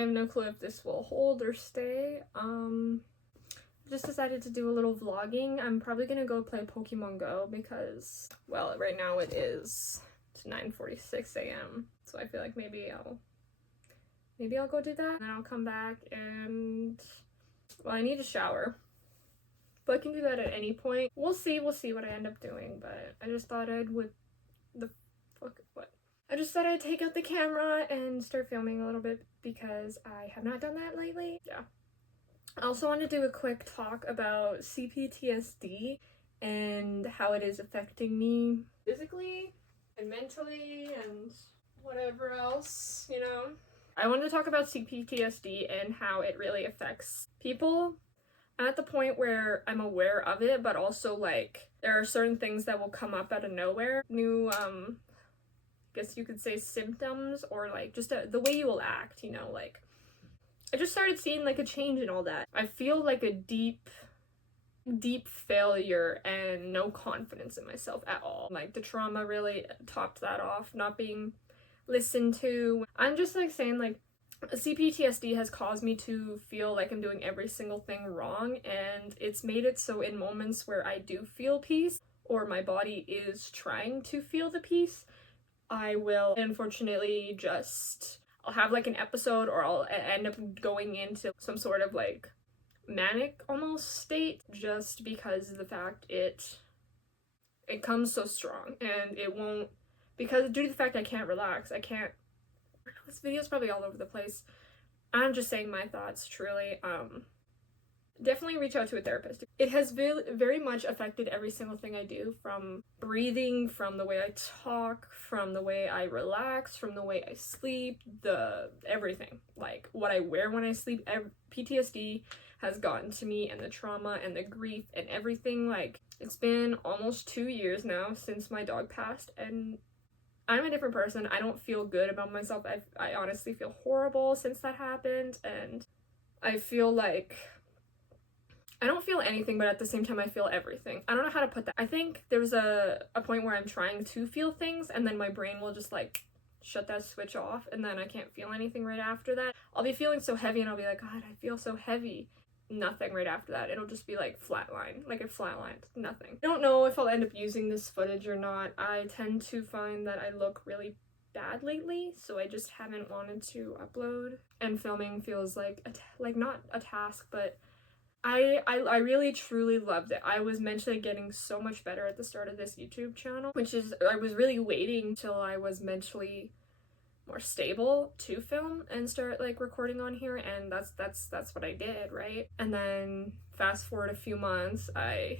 have no clue if this will hold or stay. Just decided to do a little vlogging. I'm probably gonna go play Pokemon Go because, well, right now it is 9:46 a.m. So I feel like maybe I'll go do that, and then I'll come back and, well, I need a shower. But I can do that at any point. We'll see what I end up doing, but I just thought I just thought I'd take out the camera and start filming a little bit because I have not done that lately. Yeah. I also want to do a quick talk about CPTSD and how it is affecting me physically and mentally and whatever else, you know? I wanted to talk about CPTSD and how it really affects people. I'm at the point where I'm aware of it, but also, like, there are certain things that will come up out of nowhere. New, I guess you could say symptoms, or, like, just the way you will act, you know, like, I just started seeing, like, a change in all that. I feel like a deep failure and no confidence in myself at all. Like, the trauma really topped that off, not being listened to. I'm just, like, saying, like, CPTSD has caused me to feel like I'm doing every single thing wrong, and it's made it so in moments where I do feel peace, or my body is trying to feel the peace, I will unfortunately I'll have like an episode, or I'll end up going into some sort of like manic almost state, just because of the fact it comes so strong, and it won't, because due to the fact I can't relax, this video's probably all over the place. I'm just saying my thoughts, truly. Definitely reach out to a therapist. It has very much affected every single thing I do, from breathing, from the way I talk, from the way I relax, from the way I sleep, everything. Like, what I wear when I sleep. PTSD has gotten to me, and the trauma and the grief and everything. Like, it's been almost 2 years now since my dog passed, and I'm a different person. I don't feel good about myself. I honestly feel horrible since that happened, and I feel like I don't feel anything, but at the same time I feel everything. I don't know how to put that. I think there's a point where I'm trying to feel things, and then my brain will just like shut that switch off, and then I can't feel anything right after that. I'll be feeling so heavy, and I'll be like, God, I feel so heavy. Nothing right after that. It'll just be like flatline, like it flatlined, nothing. I don't know if I'll end up using this footage or not. I tend to find that I look really bad lately, so I just haven't wanted to upload. And filming feels like not a task, but I really truly loved it. I was mentally getting so much better at the start of this YouTube channel, I was really waiting till I was mentally more stable to film and start like recording on here, and that's what I did, right? And then fast forward a few months, I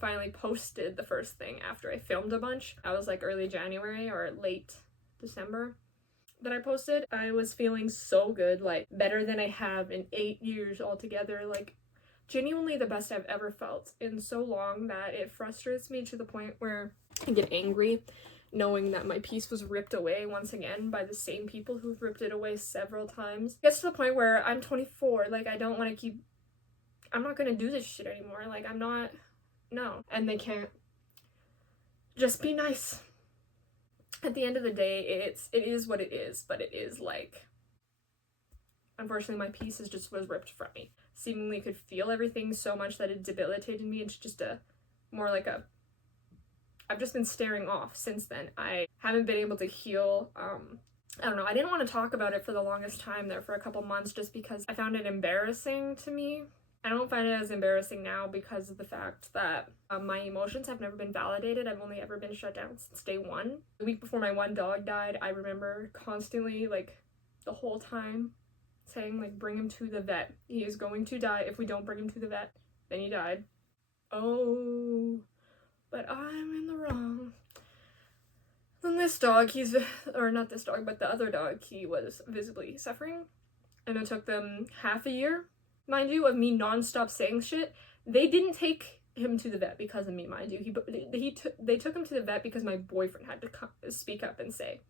finally posted the first thing after I filmed a bunch. I was like early January or late December that I posted. I was feeling so good, like better than I have in 8 years altogether, like genuinely the best I've ever felt in so long, that it frustrates me to the point where I get angry knowing that my peace was ripped away once again by the same people who've ripped it away several times. It gets to the point where I'm 24, like I'm not gonna do this shit anymore, like no. And they can't just be nice. At the end of the day, it is what it is, but it is like, unfortunately my peace was ripped from me. Seemingly could feel everything so much that it debilitated me into just I've just been staring off since then. I haven't been able to heal. I don't know, I didn't want to talk about it for the longest time there for a couple months, just because I found it embarrassing to me. I don't find it as embarrassing now because of the fact that my emotions have never been validated. I've only ever been shut down since day one. The week before my one dog died, I remember constantly, like, the whole time saying, like, bring him to the vet. He is going to die if we don't bring him to the vet. Then he died. Oh, but I'm in the wrong. Then this dog, or not this dog, but the other dog, he was visibly suffering. And it took them half a year, mind you, of me non-stop saying shit. They didn't take him to the vet because of me, mind you. They took him to the vet because my boyfriend had to speak up and say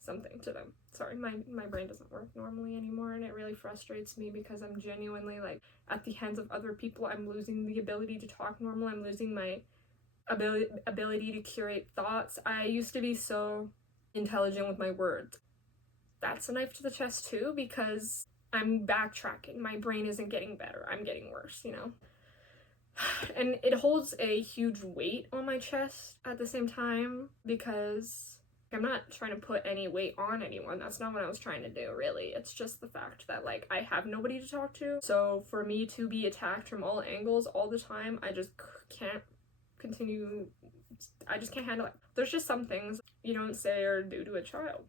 something to them. Sorry, my brain doesn't work normally anymore, and it really frustrates me because I'm genuinely, like, at the hands of other people, I'm losing the ability to talk normal. I'm losing my ability to curate thoughts. I used to be so intelligent with my words. that's a knife to the chest too, because I'm backtracking. My brain isn't getting better. I'm getting worse, you know? And it holds a huge weight on my chest at the same time, because I'm not trying to put any weight on anyone. That's not what I was trying to do, really. It's just the fact that, like, I have nobody to talk to. So for me to be attacked from all angles all the time, I just can't continue. I just can't handle it. There's just some things you don't say or do to a child.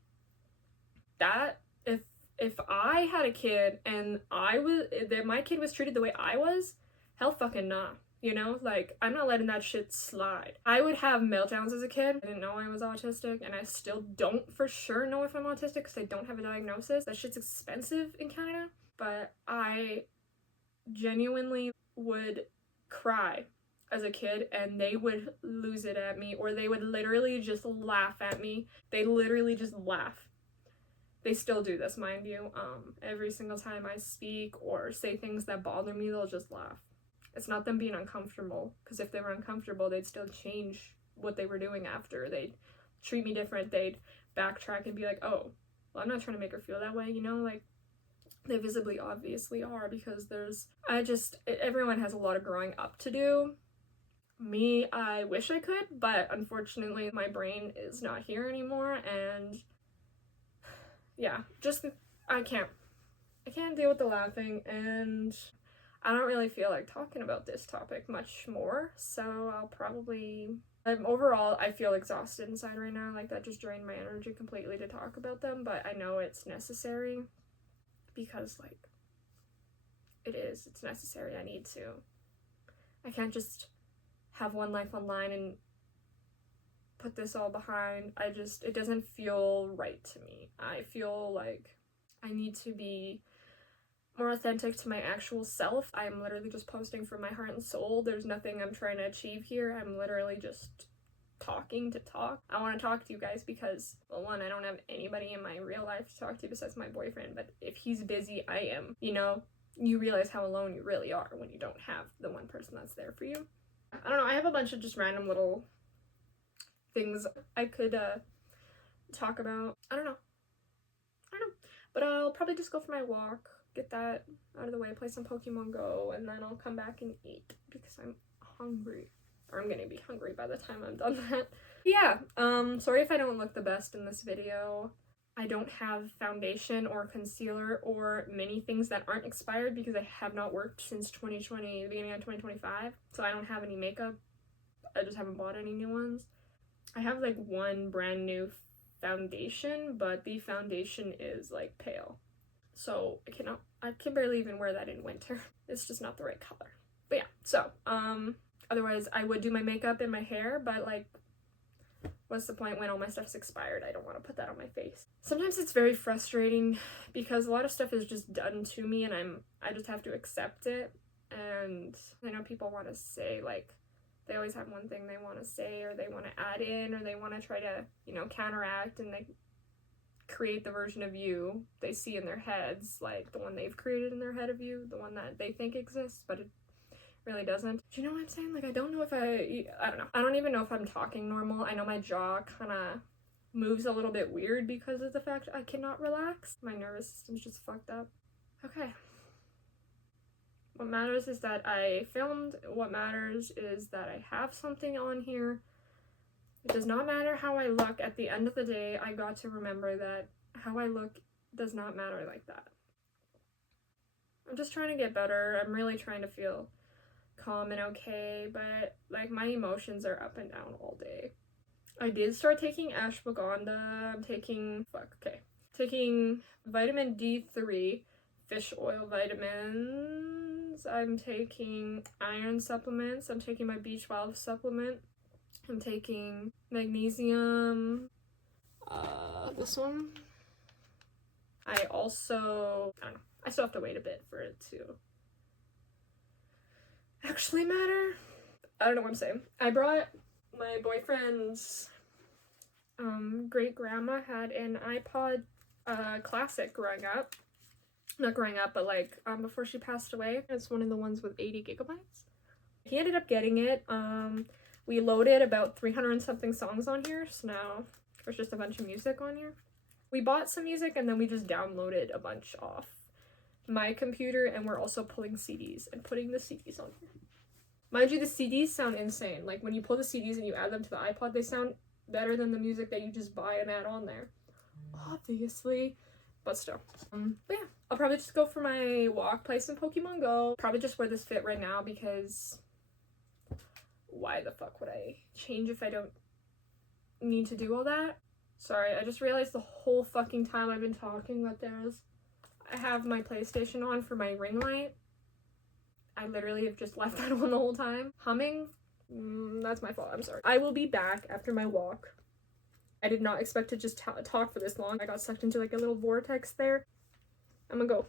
That, if I had a kid and my kid was treated the way I was, hell fucking nah. You know, like, I'm not letting that shit slide. I would have meltdowns as a kid. I didn't know I was autistic, and I still don't for sure know if I'm autistic because I don't have a diagnosis. That shit's expensive in Canada. But I genuinely would cry as a kid, and they would lose it at me, or they would literally just laugh at me. They literally just laugh. They still do this, mind you. Every single time I speak or say things that bother me, they'll just laugh. It's not them being uncomfortable, because if they were uncomfortable, they'd still change what they were doing after. They'd treat me different. They'd backtrack and be like, oh, well, I'm not trying to make her feel that way, you know? Like, they visibly obviously are, because everyone has a lot of growing up to do. Me, I wish I could, but unfortunately my brain is not here anymore, and yeah, just, I can't deal with the laughing, and I don't really feel like talking about this topic much more, so I'll probably... overall, I feel exhausted inside right now. Like, that just drained my energy completely to talk about them, but I know it's necessary, because, like, it's necessary. I need to. I can't just have one life online and put this all behind. It doesn't feel right to me. I feel like I need to be more authentic to my actual self. I'm literally just posting from my heart and soul. There's nothing I'm trying to achieve here. I'm literally just talking to talk. I want to talk to you guys because, well, one, I don't have anybody in my real life to talk to besides my boyfriend, but if he's busy, I am. You know, you realize how alone you really are when you don't have the one person that's there for you. I don't know, I have a bunch of just random little things I could talk about. I don't know. But I'll probably just go for my walk, get that out of the way, play some Pokemon Go, and then I'll come back and eat because I'm hungry. Or I'm gonna be hungry by the time I'm done that. Yeah, sorry if I don't look the best in this video. I don't have foundation or concealer or many things that aren't expired because I have not worked since 2020, the beginning of 2025. So I don't have any makeup. I just haven't bought any new ones. I have like one brand new foundation, but the foundation is like pale. So I can barely even wear that in winter. It's just not the right color. But yeah, so, otherwise I would do my makeup and my hair, but like, what's the point when all my stuff's expired? I don't want to put that on my face. Sometimes it's very frustrating because a lot of stuff is just done to me and I just have to accept it. And I know people want to say, like, they always have one thing they want to say or they want to add in or they want to try to, you know, counteract, and they create the version of you they see in their heads, like the one they've created in their head of you, the one that they think exists, but it really doesn't. Do you know what I'm saying? Like, I don't know if I don't know. I don't even know if I'm talking normal. I know my jaw kind of moves a little bit weird because of the fact I cannot relax. My nervous system's just fucked up. Okay. What matters is that I filmed. What matters is that I have something on here. It does not matter how I look. At the end of the day, I got to remember that how I look does not matter like that. I'm just trying to get better. I'm really trying to feel calm and okay, but like my emotions are up and down all day. I did start taking ashwagandha. I'm taking vitamin D3, fish oil vitamins. I'm taking iron supplements. I'm taking my B12 supplement. I'm taking magnesium. This one. I don't know. I still have to wait a bit for it to actually matter. I don't know what I'm saying. I brought my boyfriend's great grandma had an iPod Classic growing up. Not growing up, but like before she passed away. It's one of the ones with 80 gigabytes. He ended up getting it. We loaded about 300 and something songs on here, so now there's just a bunch of music on here. We bought some music and then we just downloaded a bunch off my computer, and we're also pulling CDs and putting the CDs on here. Mind you, the CDs sound insane. Like when you pull the CDs and you add them to the iPod, they sound better than the music that you just buy and add on there. Obviously. But still. But yeah, I'll probably just go for my walk, play some Pokemon Go. Probably just wear this fit right now because why the fuck would I change if I don't need to do all that? Sorry, I just realized the whole fucking time I've been talking that I have my PlayStation on for my ring light. I literally have just left that on the whole time. Humming? That's my fault, I'm sorry. I will be back after my walk. I did not expect to just talk for this long. I got sucked into like a little vortex there. I'm gonna go.